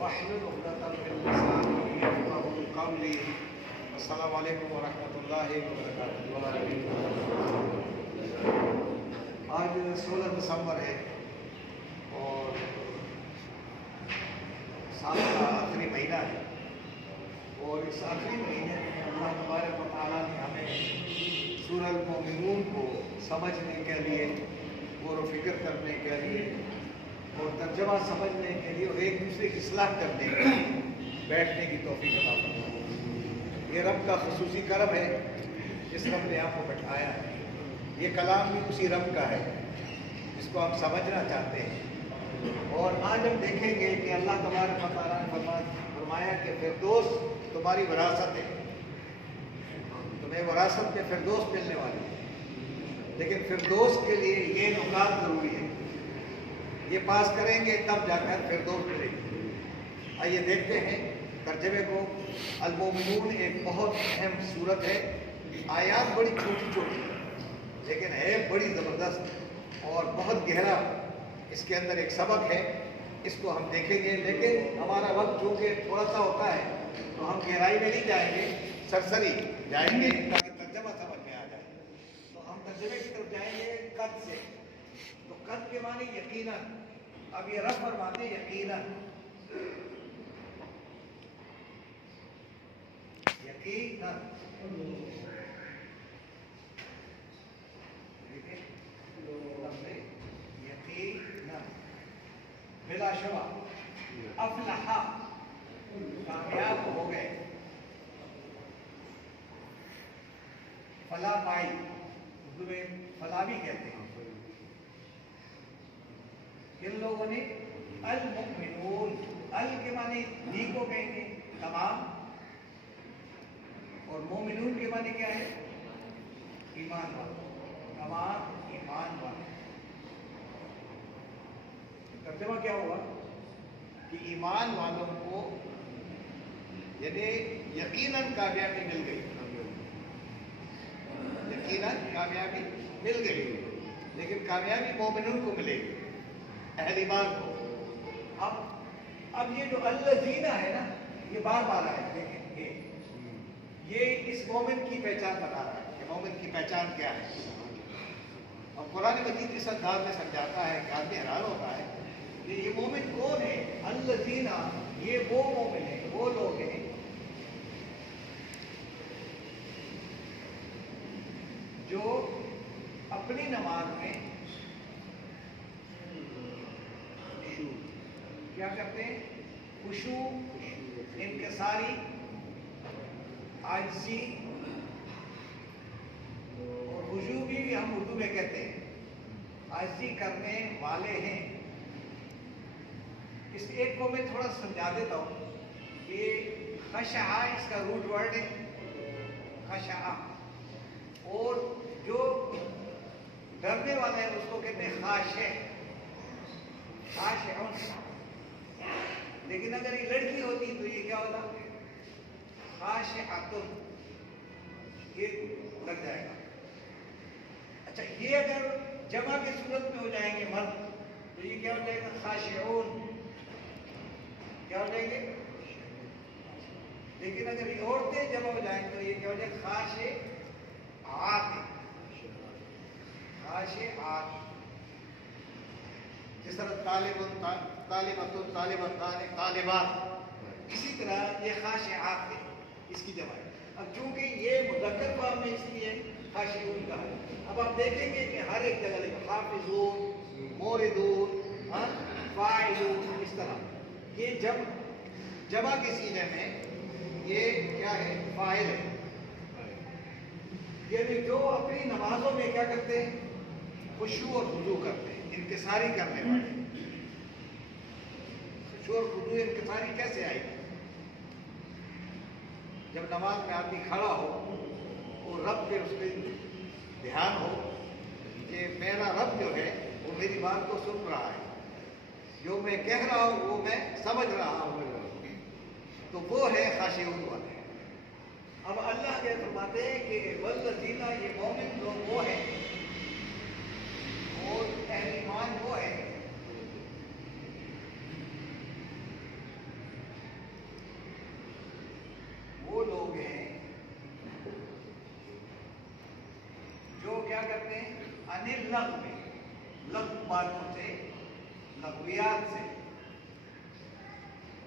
واحلل عقدة من لساني يفقهوا قولي. السلام علیکم ورحمۃ اللہ وبرکاتہ. آج 16 دسمبر ہے اور سال کا آخری مہینہ ہے، اور اس آخری مہینے میں اللہ تبارک و تعالیٰ نے ہمیں سورہ المومنون کو سمجھنے کے لیے، غور و فکر کرنے کے لیے اور ترجمہ سمجھنے کے لیے اور ایک دوسرے کی اصلاح کرنے کے لیے بیٹھنے کی توفیق عطا فرمائی. یہ رب کا خصوصی کرم ہے، جس رب نے آپ کو بٹھایا ہے. یہ کلام بھی اسی رب کا ہے جس کو ہم سمجھنا چاہتے ہیں. اور آج ہم دیکھیں گے کہ اللہ تبارک و تعالیٰ نے فرمایا کہ فردوس تمہاری وراثت ہے، تمہیں وراثت میں فردوس ملنے والی ہے. لیکن فردوس کے لیے یہ نکات ضروری ہے، یہ پاس کریں گے تب جا کر فردوس ملے گی. آئیے دیکھتے ہیں ترجمے کو. المومنون ایک بہت اہم صورت ہے. آیات بڑی چھوٹی چھوٹی لیکن ہے بڑی زبردست اور بہت گہرا. اس کے اندر ایک سبق ہے، اس کو ہم دیکھیں گے. لیکن ہمارا وقت چونکہ تھوڑا سا ہوتا ہے تو ہم گہرائی میں نہیں جائیں گے، سرسری جائیں گے تاکہ ترجمہ سمجھ میں آ جائے. تو ہم ترجمے کی طرف جائیں گے قد سے. تو قد کے معنی یقیناً. اب یہ رب فرماتے ہیں یقیناً، یقیناً یقیناً بلا شبہ افلح، کامیاب ہو گئے. فلاح پائی، اردو میں فلاح بھی کہتے ہیں. ان لوگوں نے المؤمنون، ال کے معنی بھی کو کہیں گے تمام، اور مومنون کے معنی کیا ہے؟ ایمان والے، تمام ایمان والے. ترجمہ کیا ہوا کہ ایمان والوں کو یعنی یقیناً کامیابی مل گئی، یقیناً کامیابی مل گئی. لیکن کامیابی مومنون کو ملے گی، اہل ایمان کو. اب یہ جو الذین ہے نا، یہ بار بار آیا. دیکھیں یہ اس مومن کی پہچان بتا رہا ہے کہ مومن کی پہچان کیا ہے. اور قرآن مجید اس انداز میں سمجھاتا ہے کہ آدمی حیران ہوتا ہے کہ یہ مومن کون ہے. الذین، یہ وہ مومن ہیں، وہ لوگ ہیں جو اپنی نماز میں کیا کرتے ہیں؟ خشوع، انکساری، عاجزی. اور خشوع بھی ہم اردو میں کہتے ہیں، عاجزی کرنے والے ہیں. اس ایک کو میں تھوڑا سمجھا دیتا ہوں کہ خشع اس کا روٹ ورڈ ہے، خشع. اور جو ڈرنے والا ہے اس کو کہتے ہیں خاشع، خاشعون. لیکن اگر یہ لڑکی ہوتی تو یہ کیا ہوتا؟ خاشعۃن، یہ لگ جائے گا. اچھا، یہ اگر جمع کی صورت میں ہو جائیں گے مرد تو یہ کیا ہو جائے گا؟ خاشعون. کیا ہو جائیں گے؟ لیکن اگر یہ عورتیں جمع ہو جائیں تو یہ کیا ہو جائے گا؟ خاشعات، خاشعات. جس طرح طالبۃ، طالبتان، طالبات، اسی طرح یہ خاشعات ہے، اس کی جمع ہے. اب چونکہ یہ مذکر فارم میں اس لیے خاشعون کا ہے. اب آپ دیکھیں گے کہ ہر ایک جگہ حافظون، موردون، فاعلون، اس طرح یہ جمع کے سینے میں یہ کیا ہے؟ فاعل ہے. یعنی جو اپنی نمازوں میں کیا کرتے ہیں؟ خشوع اور خضوع کرتے ہیں، انکساری کرنے والے. خشوع اور خضوع انکساری کیسے آئی؟ جب نماز میں آدمی کھڑا ہو اور رب پہ اس پہ دھیان ہو کہ میرا رب جو ہے وہ میری بات کو سن رہا ہے، جو میں کہہ رہا ہوں وہ میں سمجھ رہا ہوں، تو وہ ہے خاشعون والے. اب اللہ کے فرماتے ہیں کہ والذین، یہ مومن لوگ وہ ہیں اور اہل ایمان وہ ہے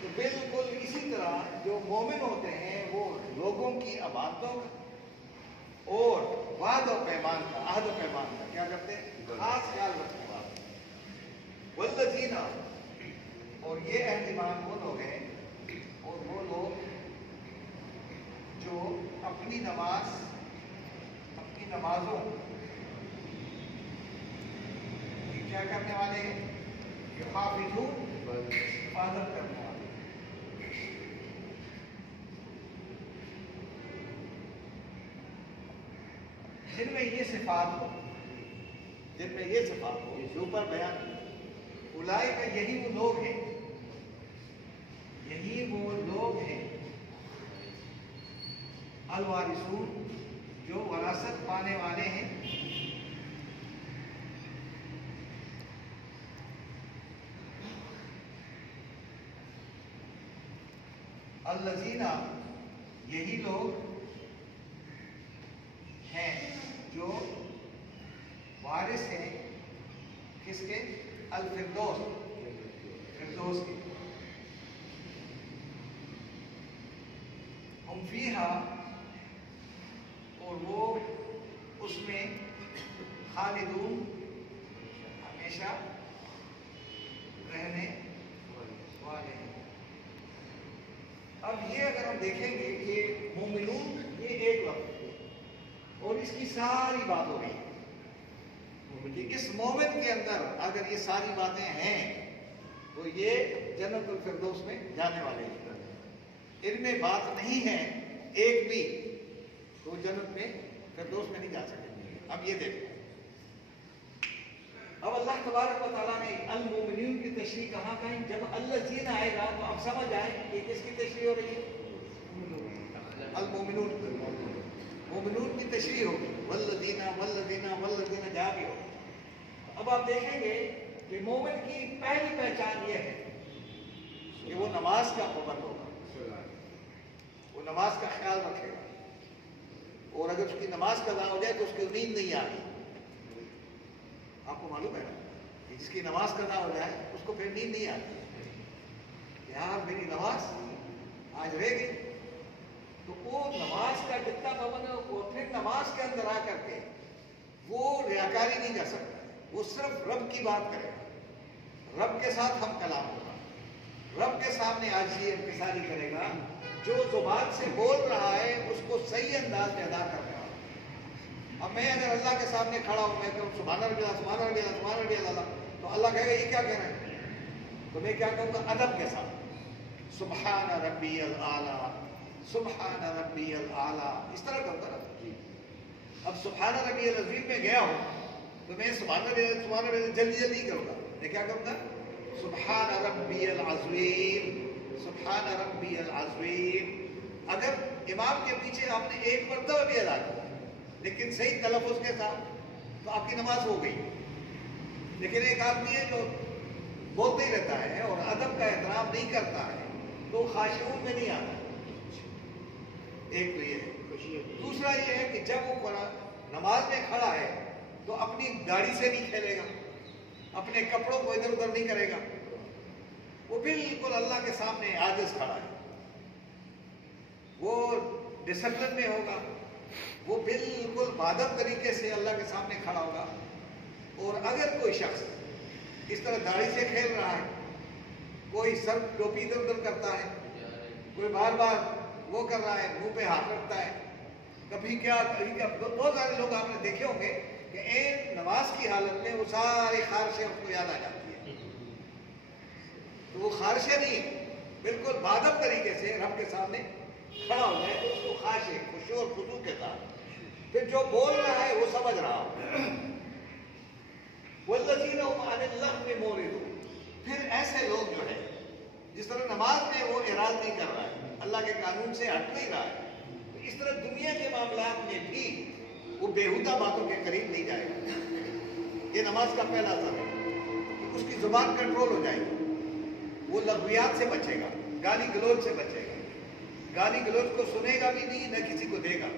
تو بالکل اسی طرح جو مومن ہوتے ہیں وہ لوگوں کی امانتوں کا اور وعد و پیمان کا، عہد و پیمان کا کیا کرتے ہیں؟ خاص خیال رکھنے والے۔ والذین، اور یہ اہل ایمان وہ لوگ ہیں اور وہ لوگ جو اپنی نمازوں کی کیا کرنے والے ہیں؟ یحافظون، حفاظت کرنے والے۔ جن میں یہ صفات ہو، جو اوپر بیان، اولئک، یہی وہ لوگ ہیں الوارثون، جو وراثت پانے والے ہیں، الذین، یہی لوگ ہیں جو وارث ہیں کس کے؟ الفردوس، فردوس کے۔ ہم فیہا، اور وہ اس میں خالدون، ہمیشہ رہنے والے ہیں۔ اب یہ اگر ہم دیکھیں گے کہ مومنون یہ ایک لفظ ہے اور اس کی ساری بات ہو رہی ہے کہ اس مومن کے اندر اگر یہ ساری باتیں ہیں تو یہ جنت الفردوس میں جانے والے ہیں۔ ان میں بات نہیں ہے ایک بھی تو جنت میں فردوس میں نہیں جا سکتے۔ اب یہ دیکھیں، اب اللہ تبارک و تعالیٰ نے المومنین کی تشریح کہاں کہیں؟ جب الذین آئے گا تو اب سمجھ آئے کہ کس کی تشریح ہو رہی ہے؟ مومنون کی تشریح ہوگی، والذین جہاں بھی ہو۔ اب آپ دیکھیں گے کہ مومن کی پہلی پہچان یہ ہے کہ وہ نماز کا پابند ہوگا، وہ نماز کا خیال رکھے گا، اور اگر اس کی نماز قضا ہو جائے تو اس کی نیند نہیں آ رہی۔ آپ کو معلوم ہے کہ جس کی نماز قضا ہو جائے اس کو پھر نیند نہیں آتی، یار میری نماز آج رہ گئی، تو وہ نماز کا جتنا پابند ہے وہ پھر نماز کے اندر آ کر کے وہ ریاکاری نہیں کر سکتا، وہ صرف رب کی بات کرے گا، رب کے ساتھ ہم کلام ہوگا، رب کے سامنے عاجزی انکساری کرے گا، جو زبان سے بول رہا ہے اس کو صحیح انداز میں ادا کرنے والا۔ اب میں اگر اللہ کے سامنے کھڑا ہوں، میں کہوں سبحان اللہ سبحان اللہ سبحان اللہ، تو اللہ کہے گا یہ کیا کہہ رہے ہیں؟ تو میں کیا کہوں گا؟ ادب کے ساتھ سبحان ربی الاعلیٰ، سبحان ربی الاعلیٰ، اس طرح کہوں گا نا۔ اب سبحان ربی العظیم میں گیا ہوں تو میں سبحان ربی جلدی کروں گا، میں کیا کروں گا؟ سبحان ربی العظیم، سبحان ربی العظیم۔ اگر امام کے پیچھے آپ نے ایک مرتبہ بھی ادا کیا لیکن صحیح تلفظ کے ساتھ تو آپ کی نماز ہو گئی۔ لیکن ایک آدمی ہے جو بولتے ہی رہتا ہے اور ادب کا احترام نہیں کرتا ہے تو خاشعون میں نہیں آتا۔ ایک تو یہ ہے، دوسرا یہ ہے کہ جب وہ نماز میں کھڑا ہے تو اپنی داڑھی سے نہیں کھیلے گا، اپنے کپڑوں کو ادھر ادھر نہیں کرے گا، وہ بالکل اللہ کے سامنے عاجز کھڑا ہے، وہ ڈسپلن میں ہوگا، وہ بالکل بادب طریقے سے اللہ کے سامنے کھڑا ہوگا۔ اور اگر کوئی شخص اس طرح داڑھی سے کھیل رہا ہے، کوئی سر ٹوپی ادھر ادھر کرتا ہے، کوئی بار بار وہ کر رہا ہے، منہ پہ ہاتھ رکھتا ہے، کبھی کیا بہت سارے لوگ آپ نے دیکھے ہوں گے کہ ایک نماز کی حالت میں وہ ساری خارشیں اس کو یاد آ جاتی ہے، تو وہ خارشیں نہیں، بالکل بادب طریقے سے رب کے سامنے کھڑا ہو جائے تو اس کو خاشع، خشوع اور خضوع کے ساتھ پھر جو بول رہا ہے وہ سمجھ رہا ہو۔ والذین هم عن اللغو معرضون، پھر ایسے لوگ جو ہے جس طرح نماز میں وہ اعراض نہیں کر رہا ہے، اللہ کے قانون سے ہٹ نہیں رہا ہے، تو اس طرح دنیا کے معاملات میں بھی وہ بیہودہ باتوں کے قریب نہیں جائے گا۔ یہ نماز کا پہلا اثر ہے کہ اس کی زبان کنٹرول ہو جائے گی، وہ لغویات سے بچے گا، گالی گلوچ سے بچے گا، گالی گلوچ کو سنے گا بھی نہیں، نہ کسی کو دے گا،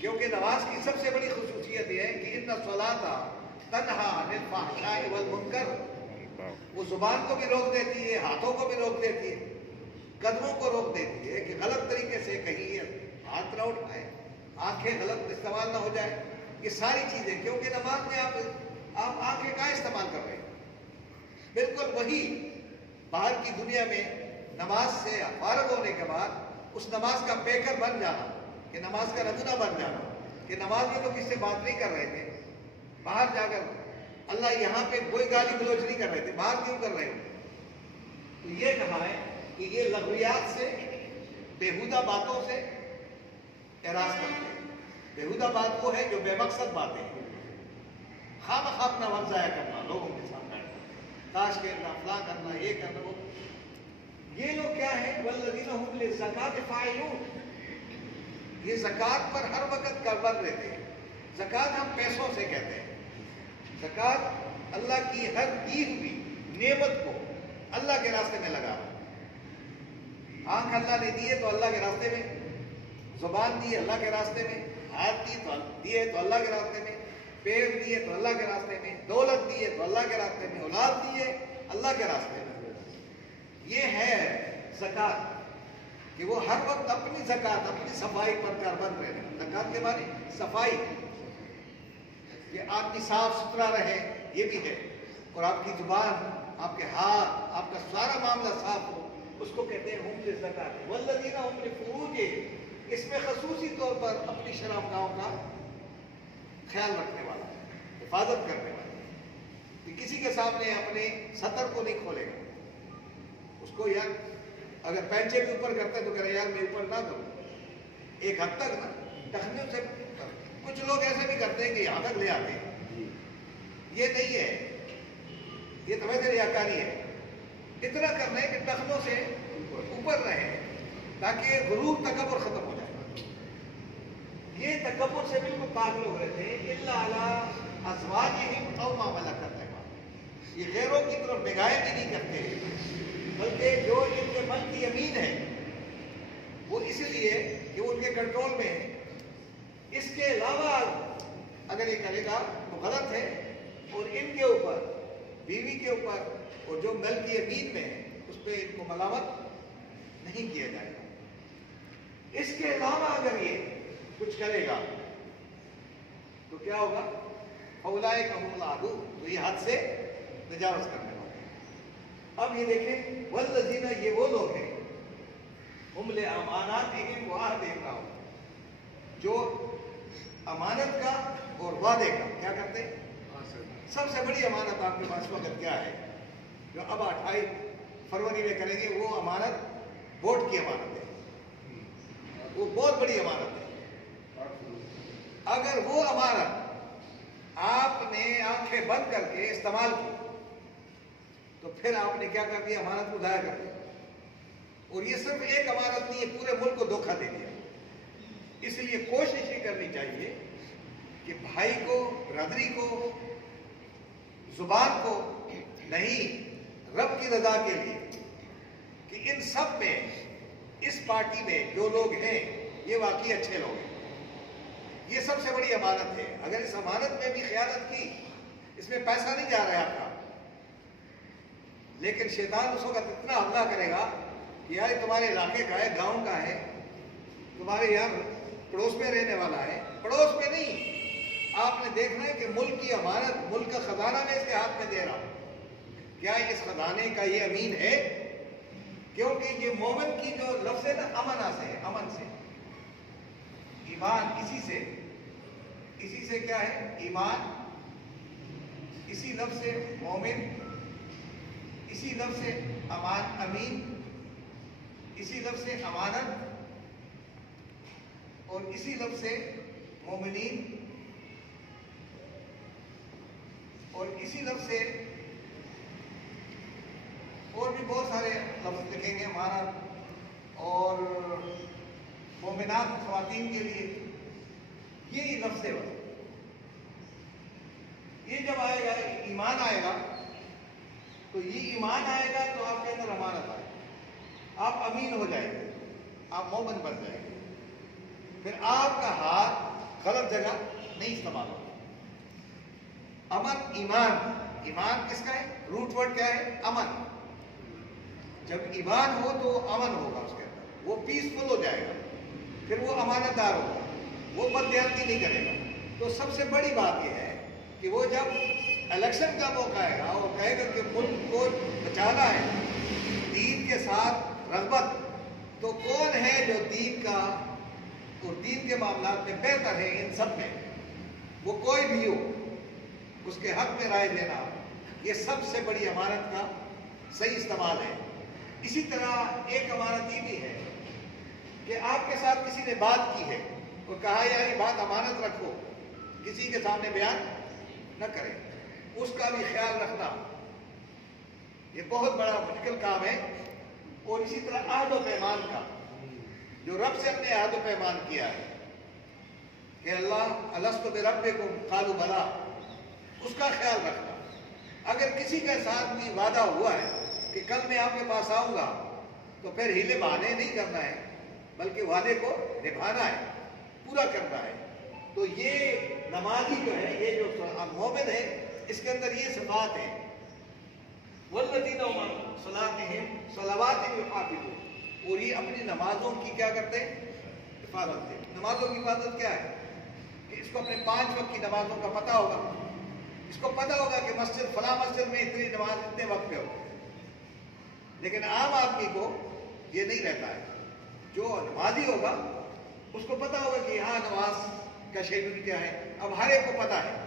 کیونکہ نماز کی سب سے بڑی خصوصیت یہ ہے کہ ان الصلاۃ تنہا عن الفحشاء والمنکر، وہ وہ زبان کو بھی روک دیتی ہے، ہاتھوں کو بھی روک دیتی ہے، قدموں کو روک دیتی ہے کہ غلط طریقے سے کہیں ہاتھ نہ اٹھائے، آنکھیں غلط استعمال نہ ہو جائے. یہ ساری چیزیں، کیونکہ نماز میں آپ آنکھیں کا استعمال کر رہے ہیں. بالکل وہی باہر کی دنیا میں نماز سے فارغ ہونے کے بعد اس نماز کا پیکر بن جانا، کہ نماز کا نمونہ بن جانا، کہ نماز میں تو کس سے بات نہیں کر رہے تھے، باہر جا کر اللہ یہاں پہ کوئی گالی گلوچ نہیں کر رہے تھے، باہر کیوں کر رہے ہو؟ تو یہ کہا ہے کہ یہ لغویات سے، بےہودہ باتوں سے اعراض کرتے ہیں. بےہودہ بات وہ ہے جو بے مقصد باتیں ہیں، خام اپنا وقت ضائع کرنا، لوگوں کے ساتھ بیٹھنا، تاش کھیلنا، فلاں کرنا، یہ کرنا وہ. یہ لوگ کیا ہے؟ والذین هم للزکاۃ فاعلون. یہ زکوٰۃ پر ہر وقت کاربن رہتے ہیں. زکوٰۃ ہم پیسوں سے کہتے ہیں. زکوٰۃ اللہ کی ہر دی ہوئی نعمت کو اللہ کے راستے میں لگا. آنکھ اللہ نے دی ہے تو اللہ کے راستے میں، زبان دی اللہ کے راستے میں، ہاتھ دیے تو اللہ کے راستے میں، پیر دیے تو اللہ کے راستے میں، دولت دیے تو اللہ کے راستے میں، اولاد دیے اللہ کے راستے میں. یہ ہے زکوٰۃ، کہ وہ ہر وقت اپنی زکوٰۃ، اپنی صفائی پر کاربن رہے. زکوٰۃ کے بارے صفائی، کہ آدمی صاف ستھرا رہے، یہ بھی ہے. اور آپ کی زبان، آپ کے ہاتھ، آپ کا سارا معاملہ صاف ہو، اس کو کہتے ہیں ہم للزکاۃ والذین هم لفروجہم. اس میں خصوصی طور پر اپنی شرمگاہوں کا خیال رکھنے والا، حفاظت کرنے والا، کہ کسی کے سامنے اپنے سطر کو نہیں کھولے گا. اس کو یار اگر پینچے بھی اوپر کرتا ہے تو کہہ رہے یار میں اوپر نہ کروں، ایک حد تک نا، ٹخنوں سے. کچھ لوگ ایسے بھی کرتے ہیں کہ یہاں تک لے آتے ہیں. یہ نہیں ہے، یہ تو ویسے ریاکاری ہے. اتنا کرنا ہے کہ ٹخنوں سے اوپر رہے تاکہ غرور تکبر ختم ہو جائے. یہ تکبر سے بالکل پاک لوگ رہتے ہیں. الا علی ازواجہم او ما ملکت ایمانہم. یہ غیروں کی طرف نگاہیں بھی نہیں کرتے، بلکہ جو ان کے من کی یمین ہے وہ اس لیے کہ وہ ان کے کنٹرول میں ہے. اس کے علاوہ اگر یہ کرے گا تو غلط ہے. اور ان کے اوپر، بیوی کے اوپر، اور جو مل کی یمین میں ہے اس پہ ان کو ملامت نہیں کیا جائے گا. اس کے علاوہ اگر یہ کچھ کرے گا تو کیا ہوگا؟ اولئک هم العادون. تو یہ حد سے تجاوز کرنے والے. اب یہ دیکھیں والذین، یہ وہ لوگ ہیں ہم لاماناتہم وعہدہم راعون، جو امانت کا اور وعدے کا کیا کرتے ہیں؟ سب سے بڑی امانت آپ کے پاس وقت کیا ہے جو اب 28 فروری میں کریں گے؟ وہ امانت ووٹ کی امانت ہے. وہ بہت بڑی امانت ہے. اگر وہ امانت آپ نے آنکھیں بند کر کے استعمال کی تو پھر آپ نے کیا کر دیا؟ امانت کو ضائع کر دیا. اور یہ صرف ایک امانت نہیں ہے، پورے ملک کو دھوکہ دے دیا. اس لیے کوشش یہ کرنی چاہیے کہ بھائی کو، برادری کو، زبان کو نہیں، رب کی رضا کے لیے، کہ ان سب میں، اس پارٹی میں جو لوگ ہیں یہ واقعی اچھے لوگ ہیں. یہ سب سے بڑی امانت ہے. اگر اس امانت میں بھی خیانت کی، اس میں پیسہ نہیں جا رہا ہے آپ کا، لیکن شیطان اس وقت اتنا حملہ کرے گا کہ یار تمہارے علاقے کا ہے، گاؤں کا ہے، تمہارے یہاں پڑوس میں رہنے والا ہے. پڑوس میں نہیں، آپ نے دیکھنا ہے کہ ملک کی امانت، ملک کا خزانہ میں اس کے ہاتھ میں دے رہا ہوں. کیا اس خزانے کا یہ امین ہے؟ کیونکہ یہ مومن کی جو لفظ ہے نا، امنا سے ہے، امن سے. ایمان اسی سے کیا ہے؟ ایمان. اسی لفظ سے مومن، اسی لفظ سے امان، امین، اسی لفظ سے امانت، اور اسی لفظ سے مومنین، اور اسی لفظ سے اور بھی بہت سارے لفظ لکھیں گے امانت اور مومنات خواتین کے لیے. یہی لفظ ہے. یہ جب آئے گا، ایمان آئے گا، تو یہ ایمان آئے گا تو آپ کے اندر امانت آئے گا، آپ امین ہو جائیں گے، آپ مومن بن جائیں گے. پھر آپ کا ہاتھ غلط جگہ نہیں استعمال ہوگا. امن، ایمان ایمان کس کا ہے؟ روٹ ورڈ کیا ہے؟ امن. جب ایمان ہو تو امن ہوگا اس کے اندر, وہ پیسفل ہو جائے گا, پھر وہ امانت دار ہوگا, وہ بددیانتی نہیں کرے گا. تو سب سے بڑی بات یہ ہے کہ وہ جب الیکشن کا موقع آئے گا اور کہے گا کہ ملک کو بچانا ہے دین کے ساتھ رغبت, تو کون ہے جو دین کا اور دین کے معاملات میں بہتر ہے ان سب میں؟ وہ کوئی بھی ہو, اس کے حق میں رائے دینا یہ سب سے بڑی امانت کا صحیح استعمال ہے. اسی طرح ایک امانت یہ بھی ہے کہ آپ کے ساتھ کسی نے بات کی ہے اور کہا یار یہ بات امانت رکھو, کسی کے سامنے بیان نہ کرے, اس کا بھی خیال رکھنا یہ بہت بڑا مشکل کام ہے. اور اسی طرح عہد و پیمان کا, جو رب سے ہم نے عہد و پیمان کیا ہے کہ اللہ الست بربکم قالوا بلا, اس کا خیال رکھنا. اگر کسی کے ساتھ بھی وعدہ ہوا ہے کہ کل میں آپ کے پاس آؤں گا, تو پھر ہیلے بہانے نہیں کرنا ہے, بلکہ وعدے کو نبھانا ہے, پورا کرنا ہے. تو یہ نمازی جو ہے, یہ جو مومن ہے, اس کے اندر یہ صفات ہیں. والذین هم علی صلاتہم صلوات یحافظون, اور یہ اپنی نمازوں کی کیا کرتے ہیں؟ حفاظت ہے. نمازوں کی حفاظت کیا ہے؟ کہ اس کو اپنے 5 وقت کی نمازوں کا پتہ ہوگا, اس کو پتہ ہوگا کہ مسجد فلاں مسجد میں اتنی نماز اتنے وقت پہ ہوگی. لیکن عام آدمی کو یہ نہیں رہتا ہے. جو نمازی ہوگا اس کو پتہ ہوگا کہ یہاں نماز کا شیڈول کیا ہے. اب ہر ایک کو پتہ ہے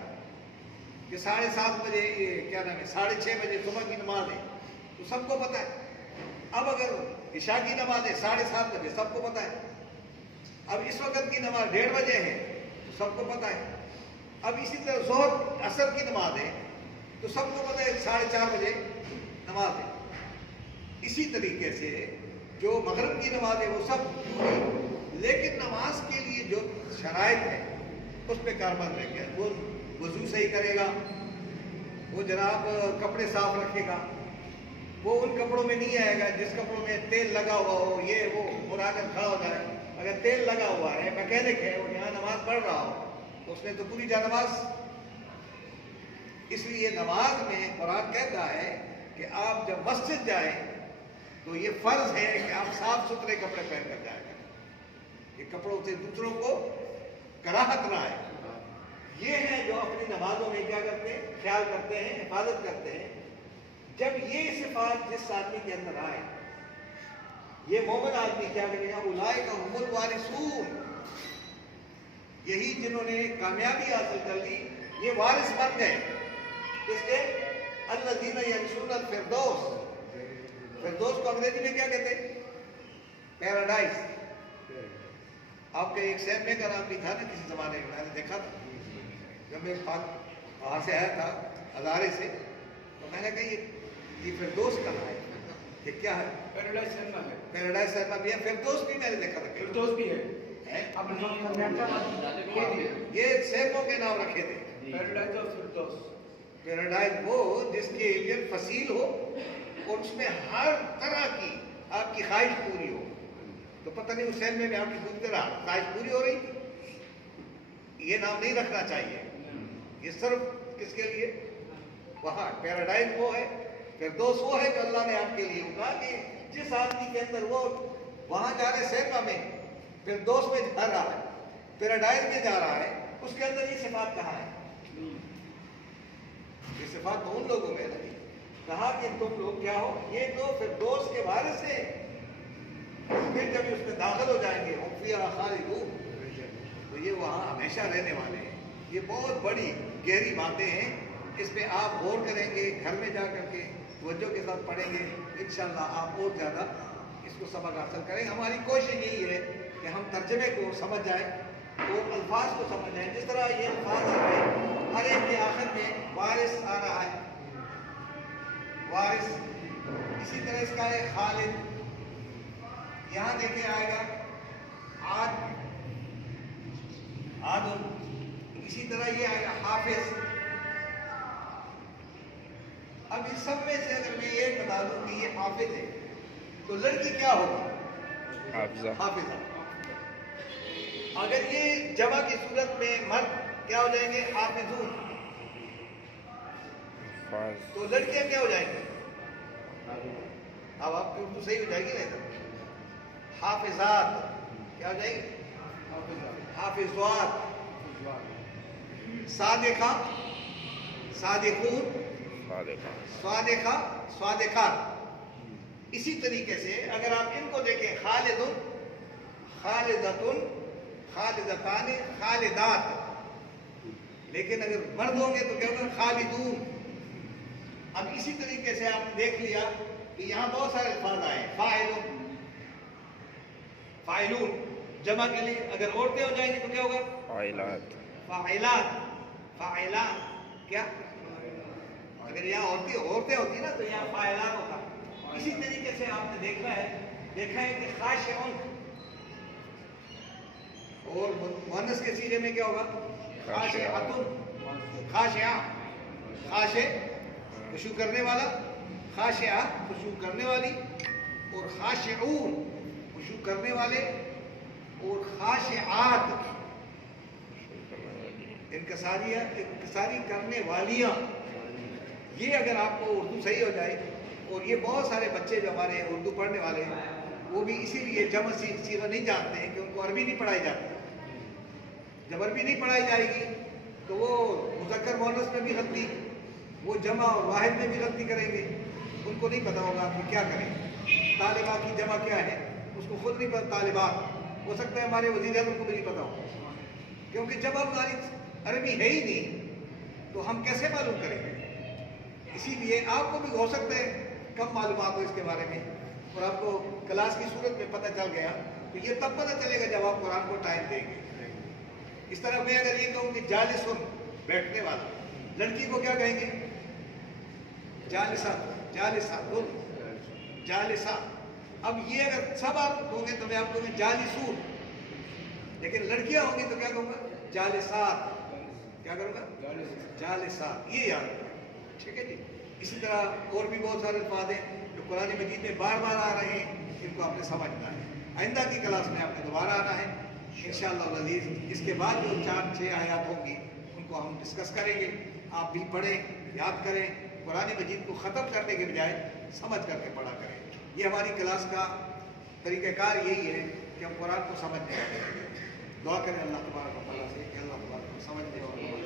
کہ 7:30 بجے کیا نام ہے 6:30 بجے صبح کی نماز ہے, تو سب کو پتہ ہے. اب اگر عشاء کی نماز ہے 7:30 بجے, سب کو پتہ ہے. اب اس وقت کی نماز 1:30 بجے ہے, تو سب کو پتہ ہے. اب اسی طرح ظہر عصر کی نماز ہے, تو سب کو پتہ ہے 4:30 بجے نماز ہے. اسی طریقے سے جو مغرب کی نماز ہے وہ سب پوری, لیکن نماز کے لیے جو شرائط ہے اس پہ کاربند رہ گیا. وہ وضو صحیح کرے گا, وہ جناب کپڑے صاف رکھے گا, وہ ان کپڑوں میں نہیں آئے گا جس کپڑوں میں تیل لگا ہوا ہو, یہ وہ اور آ کر کھڑا ہو جائے. اگر تیل لگا ہوا ہے, میکینک ہے, اور یہاں نماز پڑھ رہا ہو, تو اس نے تو پوری جا نماز. اس لیے نماز میں قرآن کہتا ہے کہ آپ جب مسجد جائیں تو یہ فرض ہے کہ آپ صاف ستھرے کپڑے پہن کر جائیں. یہ کپڑوں سے دوسروں کو کراہت نہ آئے. یہ ہے جو اپنی نمازوں میں کیا کرتے ہیں؟ خیال کرتے ہیں, حفاظت کرتے ہیں. جب یہ صفات جس آدمی کے اندر آئے, یہ مومن آدمی کیا کرے گا؟ اولئک هم الوارثون, یہی جنہوں نے کامیابی حاصل کر لی یہ وارث بن گئے. اس کے الذین یرثون الفردوس, فردوس کو انگریزی میں کیا کہتے ہیں؟ پیراڈائز. آپ کے ایک سینمے کا نام بھی تھا نا کسی زمانے میں, میں نے دیکھا تھا جب میں وہاں سے آیا تھا ہزارے سے, تو میں نے کہا یہ فردوس کہاں ہے, یہ کیا ہے؟ پیراڈائز سینما ہے. پیراڈائز سینما بھی ہے, فردوس بھی میں نے دیکھا تھا. فردوس بھی ہے. یہ سینموں کے نام رکھے تھے. پیراڈائز اور فردوس. پیراڈائز وہ جس کی ایک فصیل ہو اور اس میں ہر طرح کی آپ کی خواہش پوری ہو. تو پتہ نہیں اس سینمے میں آپ کی گھومتے رہا, خواہش پوری ہو رہی تھی. یہ نام نہیں رکھنا چاہیے. یہ صرف کس کے لیے؟ وہاں پیراڈائز وہ ہے, فردوس وہ ہے جو اللہ نے آپ کے لیے کہا کہ جس آدمی کے اندر وہ وہاں جا رہے سینما میں, فردوس میں جا رہا ہے, پیراڈائز میں جا رہا ہے, اس کے اندر یہ صفات کہاں ہے؟ یہ صفات تو ان لوگوں میں نہیں. کہا کہ تم لوگ کیا ہو؟ یہ تو فردوس کے وارث ہیں. پھر جب اس میں داخل ہو جائیں گے ہم فیہا خالدون, تو یہ وہاں ہمیشہ رہنے والے ہیں. یہ بہت بڑی گہری باتیں ہیں, اس پہ آپ غور کریں گے, گھر میں جا کر کے توجہ کے ساتھ پڑھیں گے, انشاءاللہ آپ اور زیادہ اس کو سبق حاصل کریں. ہماری کوشش یہی ہے کہ ہم ترجمے کو سمجھ جائیں اور الفاظ کو سمجھ جائیں. جس طرح یہ الفاظ آ رہے ہیں, ہر ایک کے آخر میں وارث آ رہا ہے, وارث. اسی طرح اس کا ہے خالد, یہاں دیکھیں آئے گا عادل. اسی طرح یہ آئے گا حافظ. اب اس سب میں سے اگر میں یہ بتا دوں کہ یہ حافظ ہے, تو لڑکی کیا ہوگی؟ حافظہ. اگر یہ جمع کی صورت میں مرد کیا ہو جائیں گے؟ حافظون. حفاظ تو لڑکیاں کیا ہو جائیں گی؟ اب آپ کی اردو صحیح ہو جائے گی نا؟ حافظات کیا ہو جائے گی؟ حافظات. صادقہ صادقون صادقہ صادقات. اسی طریقے سے اگر آپ ان کو دیکھیں خالدن خالدتن خالدتان خالدات، لیکن اگر مرد ہوں گے تو کیا ہوگا؟ خالدون. اب اسی طریقے سے آپ نے دیکھ لیا کہ یہاں بہت سارے الفاظ آئے. فاعلون فاعلون جمع کے لیے اگر عورتیں ہو جائیں گی تو کیا ہوگا؟ فاعلات فاعلات فاعلات. کیا اگر یہاں عورتیں ہوتی نا تو یہاں فاعلات ہوتا. اسی طریقے سے آپ نے دیکھا ہے کہ خاشعون، اور مؤنث کے سیغے میں کیا ہوگا؟ خاشعۃ خاشعہ خاشع خشوع کرنے والا، خاشعہ خشوع کرنے والی، اور خاشعون خشوع کرنے والے، اور خاشعات انکساری کرنے والیاں. یہ اگر آپ کو اردو صحیح ہو جائے، اور یہ بہت سارے بچے جو ہمارے اردو پڑھنے والے ہیں وہ بھی اسی لیے جمع صیغہ نہیں جانتے ہیں کہ ان کو عربی نہیں پڑھائی جاتی. جب عربی نہیں پڑھائی جائے گی تو وہ مذکر مؤنث میں بھی غلطی، وہ جمع اور واحد میں بھی غلطی کریں گے. ان کو نہیں پتہ ہوگا کہ کیا کریں. طالبات کی جمع کیا ہے اس کو خود نہیں پتہ. طالبات ہو سکتا ہے ہمارے وزیر اعظم کو بھی نہیں پتہ ہو، کیونکہ جب ہماری عربی ہے ہی نہیں تو ہم کیسے معلوم کریں گے. اسی لیے آپ کو بھی ہو سکتا ہے کم معلومات ہو اس کے بارے میں، اور آپ کو کلاس کی صورت میں پتہ چل گیا تو یہ تب پتہ چلے گا جب آپ قرآن کو ٹائم دیں گے. اس طرح میں اگر یہ کہوں کہ جالسن بیٹھنے والا، لڑکی کو کیا کہیں گے؟ جالسہ جالسہ جالسہ. اب یہ اگر سب آپ کہوں گے تو میں آپ کو کہوں گا جالسون، لیکن لڑکیاں ہوں گی تو کیا کہوں گا؟ جالسات. کیا کروں گا؟ جالسات. یہ یاد رکھیں. ٹھیک ہے جی. اسی طرح اور بھی بہت سارے الفاظ ہیں جو قرآن مجید میں بار بار آ رہے ہیں، ان کو آپ نے سمجھنا ہے. آئندہ کی کلاس میں آپ نے دوبارہ آنا ہے انشاءاللہ العزیز. اس کے بعد جو 4-6 آیات ہوں گی ان کو ہم ڈسکس کریں گے. آپ بھی پڑھیں، یاد کریں. قرآن مجید کو ختم کرنے کے بجائے سمجھ کر کے پڑھا کریں. یہ ہماری کلاس کا طریقہ کار یہی ہے کہ ہم قرآن کو سمجھنے لگیں. دعا کریں اللہ تبارک و تعالیٰ سے کہ اللہ تبارک کو سمجھنے اور